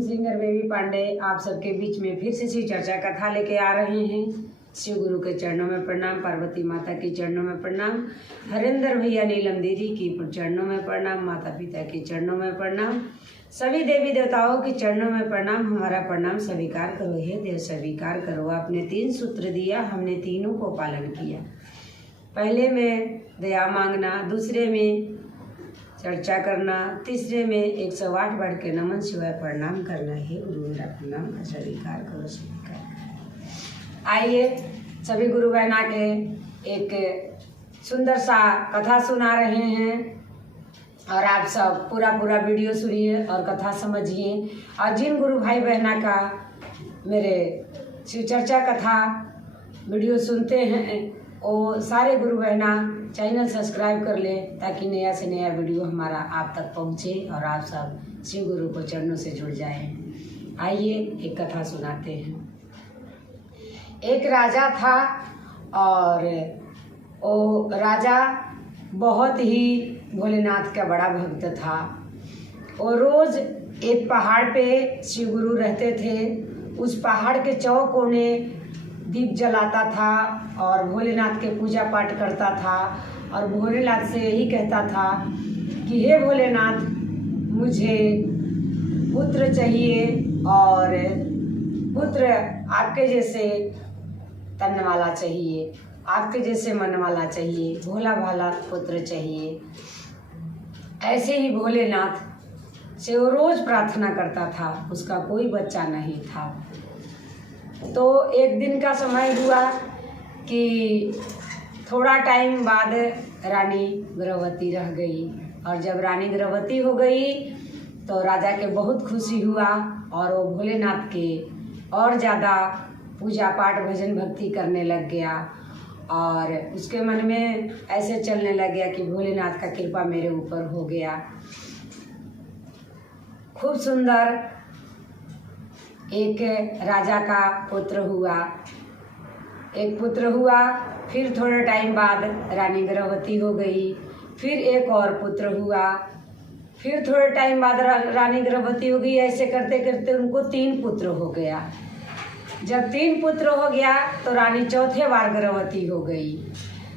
हम singer baby Pandey आप सबके बीच में फिर से शिव चर्चा कथा लेके आ रहे हैं। शिव गुरु के चरणों में प्रणाम, पार्वती माता के चरणों में प्रणाम, हरेंद्र भैया नीलम दीदी की चरणों में प्रणाम, माता पिता के चरणों में प्रणाम, सभी देवी देवताओं के चरणों में प्रणाम। हमारा प्रणाम स्वीकार करो, हे देव स्वीकार करो। आपने 3 सूत्र दिया, हमने तीनों को पालन किया। पहले में दया मांगना, दूसरे में चर्चा करना, तीसरे में 108 बार के नमन शिवाय प्रणाम करना। हे गुरु मेरा प्रणाम स्वीकार करो, स्वीकार करो। आइए सभी गुरु बहना के एक सुंदर सा कथा सुना रहे हैं और आप सब पूरा वीडियो सुनिए और कथा समझिए। और जिन गुरु भाई बहना का मेरे शिव चर्चा कथा वीडियो सुनते हैं वो सारे गुरु बहना चैनल सब्सक्राइब कर ले, ताकि नया से नया वीडियो हमारा आप तक पहुँचे और आप सब शिव गुरु को चरणों से जुड़ जाएं। आइए एक कथा सुनाते हैं। एक राजा था और वो राजा बहुत ही भोलेनाथ का बड़ा भक्त था। वो रोज एक पहाड़ पे शिव गुरु रहते थे। उस पहाड़ के चौकोने दीप जलाता था और भोलेनाथ के पूजा पाठ करता था और भोलेनाथ से यही कहता था कि हे भोलेनाथ, मुझे पुत्र चाहिए और पुत्र आपके जैसे तन वाला चाहिए, आपके जैसे मन वाला चाहिए, भोला भाला पुत्र चाहिए। ऐसे ही भोलेनाथ से वो रोज प्रार्थना करता था, उसका कोई बच्चा नहीं था। तो एक दिन का समय हुआ कि थोड़ा टाइम बाद रानी गर्भवती रह गई और जब रानी गर्भवती हो गई तो राजा के बहुत खुशी हुआ और वो भोलेनाथ के और ज़्यादा पूजा पाठ भजन भक्ति करने लग गया और उसके मन में ऐसे चलने लग गया कि भोलेनाथ का कृपा मेरे ऊपर हो गया। खूब सुंदर एक राजा का पुत्र हुआ, एक पुत्र हुआ। फिर थोड़ा टाइम बाद रानी गर्भवती हो गई, फिर एक और पुत्र हुआ। फिर थोड़े टाइम बाद रानी गर्भवती हो गई। ऐसे करते करते उनको 3 पुत्र हो गया। जब 3 पुत्र हो गया तो रानी चौथे बार गर्भवती हो गई।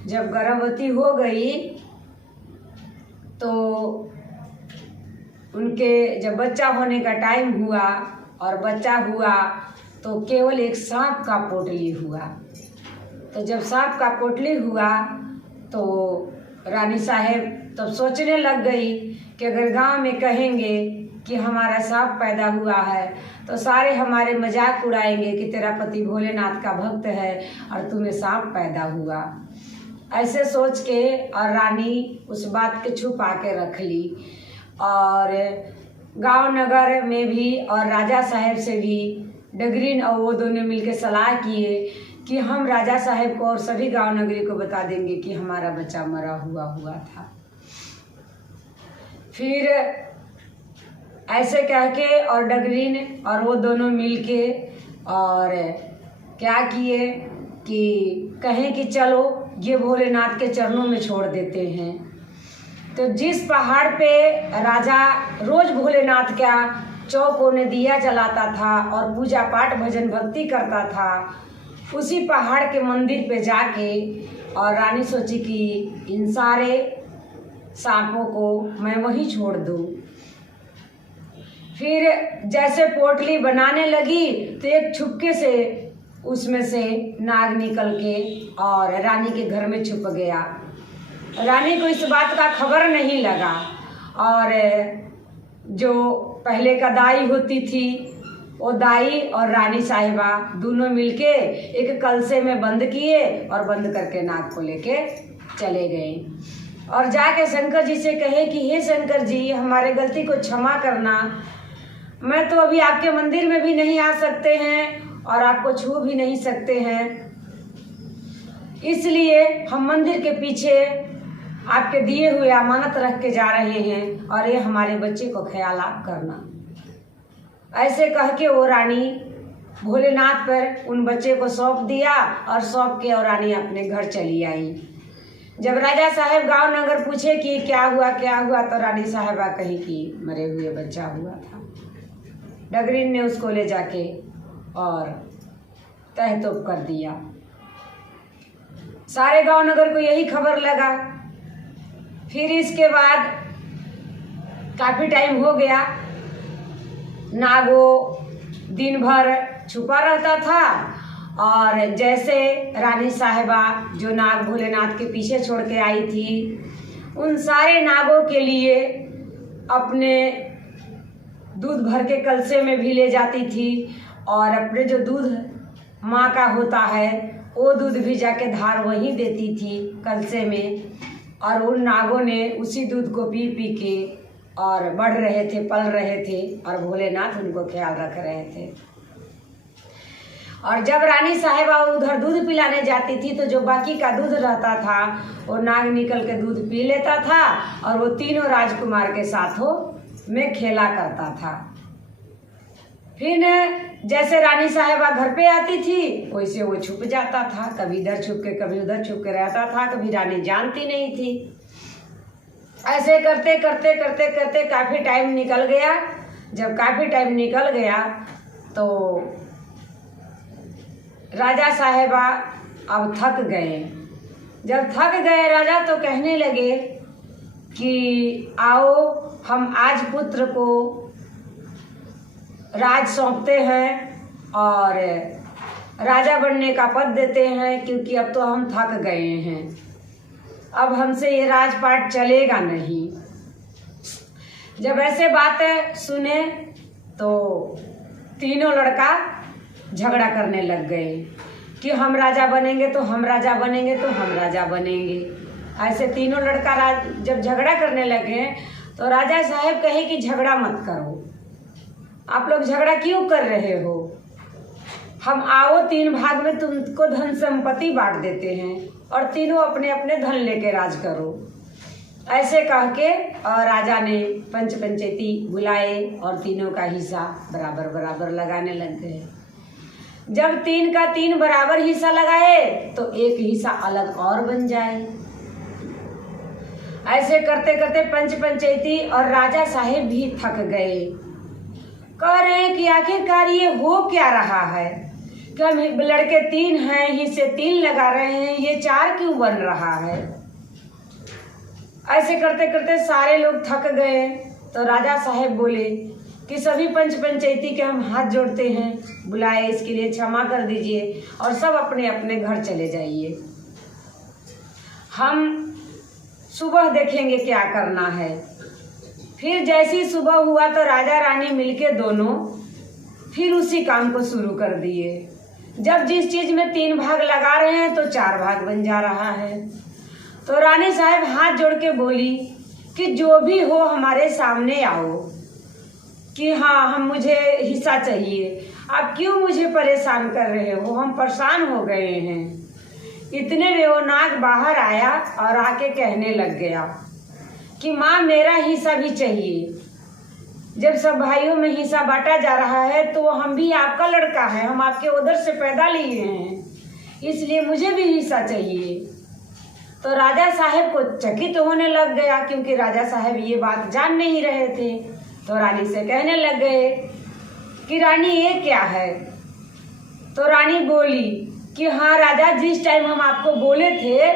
जब गर्भवती हो गई तो उनके जब बच्चा होने का टाइम हुआ और बच्चा हुआ तो केवल एक सांप का पोटली हुआ। तो जब सांप का पोटली हुआ तो रानी साहेब तब सोचने लग गई कि अगर गांव में कहेंगे कि हमारा सांप पैदा हुआ है तो सारे हमारे मजाक उड़ाएंगे कि तेरा पति भोलेनाथ का भक्त है और तुम्हें सांप पैदा हुआ। ऐसे सोच के और रानी उस बात के छुपा के रख ली और गांव नगर में भी और राजा साहेब से भी डगरीन और वो दोनों मिलकर सलाह किए कि हम राजा साहेब को और सभी गांव नगरी को बता देंगे कि हमारा बच्चा मरा हुआ था। फिर ऐसे कह के और डगरीन और वो दोनों मिलके और क्या किए कि कहें कि चलो ये भोलेनाथ के चरणों में छोड़ देते हैं। तो जिस पहाड़ पे राजा रोज भोलेनाथ का चौकोने दिया जलाता था और पूजा पाठ भजन भक्ति करता था, उसी पहाड़ के मंदिर पे जाके और रानी सोची कि इन सारे सांपों को मैं वहीं छोड़ दूं। फिर जैसे पोटली बनाने लगी तो एक छुपके से उसमें से नाग निकल के और रानी के घर में छुप गया। रानी को इस बात का खबर नहीं लगा और जो पहले का दाई होती थी वो दाई और रानी साहिबा दोनों मिलके एक कलसे में बंद किए और बंद करके नाग को लेके चले गए और जाके शंकर जी से कहे कि हे शंकर जी, हमारे गलती को क्षमा करना। मैं तो अभी आपके मंदिर में भी नहीं आ सकते हैं और आपको छू भी नहीं सकते हैं, इसलिए हम मंदिर के पीछे आपके दिए हुए अमानत रख के जा रहे हैं और ये हमारे बच्चे को ख्याल आप करना। ऐसे कह के वो रानी भोलेनाथ पर उन बच्चे को सौंप दिया और सौंप के और रानी अपने घर चली आई। जब राजा साहब गांव नगर पूछे कि क्या हुआ तो रानी साहबा कही कि मरे हुए बच्चा हुआ था। डगरीन ने उसको ले जाके और तहतोप कर दिया। सारे गांव नगर को यही खबर लगा। फिर इसके बाद काफी टाइम हो गया। नागो दिन भर छुपा रहता था और जैसे रानी साहिबा जो नाग भोलेनाथ के पीछे छोड़ के आई थी, उन सारे नागों के लिए अपने दूध भर के कलसे में भी ले जाती थी और अपने जो दूध माँ का होता है वो दूध भी जाके धार वहीं देती थी कलसे में, और उन नागों ने उसी दूध को पी पी के और बढ़ रहे थे, पल रहे थे और भोलेनाथ उनको ख्याल रख रहे थे। और जब रानी साहिबा उधर दूध पिलाने जाती थी तो जो बाकी का दूध रहता था वो नाग निकल के दूध पी लेता था और वो तीनों राजकुमार के साथों में खेला करता था। फिर जैसे रानी साहिबा घर पे आती थी वैसे वो छुप जाता था, कभी इधर छुप के कभी उधर छुप के रहता था, कभी रानी जानती नहीं थी। ऐसे करते करते करते करते काफ़ी टाइम निकल गया। जब काफ़ी टाइम निकल गया तो राजा साहेबा अब थक गए। जब थक गए राजा तो कहने लगे कि आओ हम आज पुत्र को राज सौंपते हैं और राजा बनने का पद देते हैं, क्योंकि अब तो हम थक गए हैं, अब हमसे ये राजपाट चलेगा नहीं। जब ऐसे बातें सुने तो तीनों लड़का झगड़ा करने लग गए कि हम राजा बनेंगे तो हम राजा बनेंगे तो हम राजा बनेंगे। ऐसे तीनों लड़का जब झगड़ा करने लगे तो राजा साहब कहे कि झगड़ा मत करो, आप लोग झगड़ा क्यों कर रहे हो, हम आओ 3 भाग में तुमको धन संपत्ति बांट देते हैं और तीनों अपने अपने धन लेके राज करो। ऐसे कह के और राजा ने पंचेती बुलाए और तीनों का हिस्सा बराबर बराबर लगाने लग गए। जब 3 का 3 बराबर हिस्सा लगाए तो एक हिस्सा अलग और बन जाए। ऐसे करते करते पंचेती और राजा साहेब भी थक गए। कह रहे हैं कि आखिरकार ये हो क्या रहा है, कि हम लड़के 3 हैं, हिस्से 3 लगा रहे हैं, ये 4 क्यों बन रहा है। ऐसे करते करते सारे लोग थक गए तो राजा साहेब बोले कि सभी पंचेती के हम हाथ जोड़ते हैं, बुलाए, इसके लिए क्षमा कर दीजिए और सब अपने अपने घर चले जाइए, हम सुबह देखेंगे क्या करना है। फिर जैसी सुबह हुआ तो राजा रानी मिलके दोनों फिर उसी काम को शुरू कर दिए। जब जिस चीज में 3 भाग लगा रहे हैं तो 4 भाग बन जा रहा है। तो रानी साहब हाथ जोड़ के बोली कि जो भी हो हमारे सामने आओ, कि हाँ हम मुझे हिस्सा चाहिए, आप क्यों मुझे परेशान कर रहे हो, हम परेशान हो गए हैं। इतने में वो नाग बाहर आया और आके कहने लग गया कि माँ मेरा हिस्सा भी चाहिए। जब सब भाइयों में हिस्सा बांटा जा रहा है तो हम भी आपका लड़का है, हम आपके उधर से पैदा लिए हैं, इसलिए मुझे भी हिस्सा चाहिए। तो राजा साहब को चकित होने लग गया, क्योंकि राजा साहब ये बात जान नहीं रहे थे। तो रानी से कहने लग गए कि रानी ये क्या है। तो रानी बोली कि हाँ राजा, जिस टाइम हम आपको बोले थे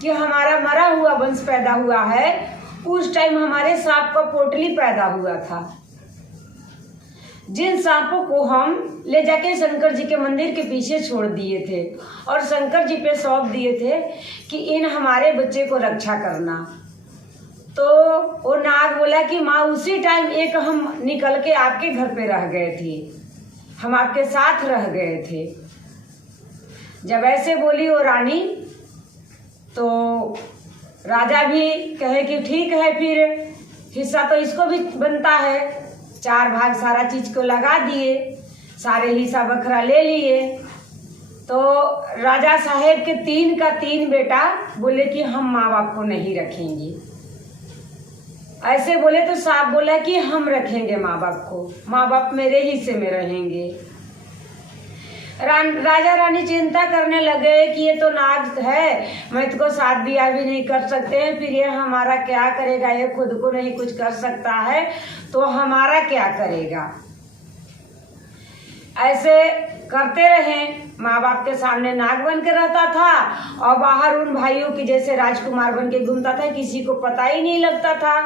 कि हमारा मरा हुआ वंश पैदा हुआ है, उस टाइम हमारे सांप का पोटली पैदा हुआ था। जिन सांपों को हम ले जाके शंकर जी के मंदिर के पीछे छोड़ दिए थे और शंकर जी पे सौंप दिए थे कि इन हमारे बच्चे को रक्षा करना। तो वो नाग बोला कि माँ उसी टाइम एक हम निकल के आपके घर पे रह गए थे, हम आपके साथ रह गए थे। जब ऐसे बोली वो रानी तो राजा भी कहे कि ठीक है, फिर हिस्सा तो इसको भी बनता है। 4 भाग सारा चीज को लगा दिए, सारे हिस्सा बखरा ले लिए। तो राजा साहेब के 3 का 3 बेटा बोले कि हम माँ बाप को नहीं रखेंगे। ऐसे बोले तो साहब बोला कि हम रखेंगे माँ बाप को, माँ बाप मेरे हिस्से में रहेंगे। राजा रानी चिंता करने लगे कि ये तो नाग है, मैं इसको शादी ब्याह भी नहीं कर सकते हैं, फिर ये हमारा क्या करेगा, ये खुद को नहीं कुछ कर सकता है तो हमारा क्या करेगा। ऐसे करते रहे। माँ बाप के सामने नाग बन के रहता था और बाहर उन भाइयों की जैसे राजकुमार बन के घूमता था। किसी को पता ही नहीं लगता था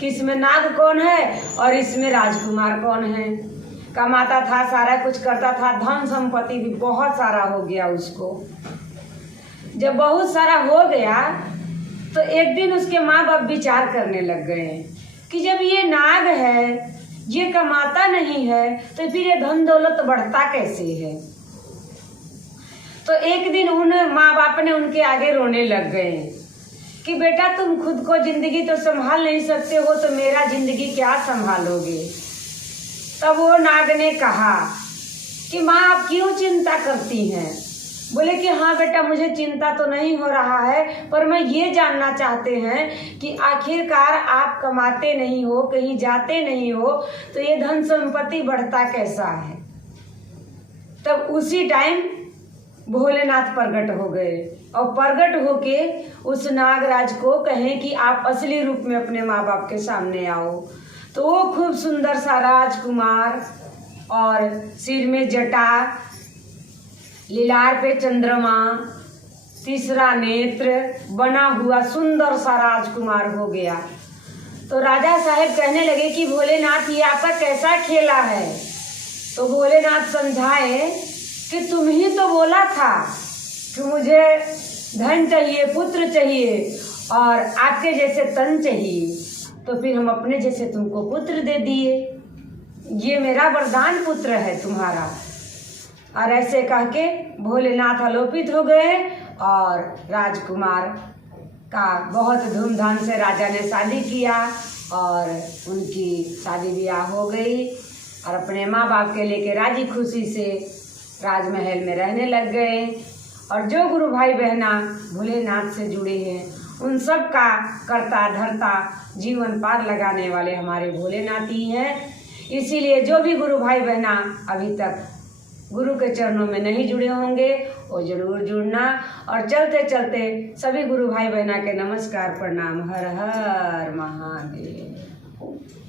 कि इसमें नाग कौन है और इसमें राजकुमार कौन है। कमाता था, सारा कुछ करता था, धन संपत्ति भी बहुत सारा हो गया उसको। जब बहुत सारा हो गया तो एक दिन उसके माँ बाप विचार करने लग गए कि जब ये नाग है, ये कमाता नहीं है, तो फिर ये धन दौलत बढ़ता कैसे है। तो एक दिन उन माँ बाप ने उनके आगे रोने लग गए कि बेटा तुम खुद को जिंदगी तो संभाल नहीं सकते हो, तो मेरा जिंदगी क्या संभालोगे। तब वो नाग ने कहा कि माँ आप क्यों चिंता करती हैं। बोले कि हाँ बेटा मुझे चिंता तो नहीं हो रहा है, पर मैं ये जानना चाहते हैं कि आखिरकार आप कमाते नहीं हो, कहीं जाते नहीं हो, तो ये धन संपत्ति बढ़ता कैसा है। तब उसी टाइम भोलेनाथ प्रकट हो गए और प्रकट होके उस नागराज को कहें कि आप असली रूप में अपने माँ बाप के सामने आओ। तो वो खूब सुंदर सा राजकुमार और सिर में जटा, लीलार पे चंद्रमा, तीसरा नेत्र बना हुआ सुंदर सा राजकुमार हो गया। तो राजा साहब कहने लगे कि भोलेनाथ ये आपका कैसा खेला है। तो भोलेनाथ समझाए कि तुम ही तो बोला था कि मुझे धन चाहिए, पुत्र चाहिए और आपके जैसे तन चाहिए, तो फिर हम अपने जैसे तुमको पुत्र दे दिए। ये मेरा वरदान पुत्र है तुम्हारा। और ऐसे कह के भोलेनाथ आलोपित हो गए और राजकुमार का बहुत धूमधाम से राजा ने शादी किया और उनकी शादी ब्याह हो गई और अपने माँ बाप के लेके राजी खुशी से राजमहल में रहने लग गए। और जो गुरु भाई बहना भोलेनाथ से जुड़े हैं उन सब का करता धरता जीवन पार लगाने वाले हमारे भोलेनाथ ही हैं। इसीलिए जो भी गुरु भाई बहना अभी तक गुरु के चरणों में नहीं जुड़े होंगे वो जरूर जुड़ना। और चलते चलते सभी गुरु भाई बहना के नमस्कार प्रणाम। हर हर महादेव।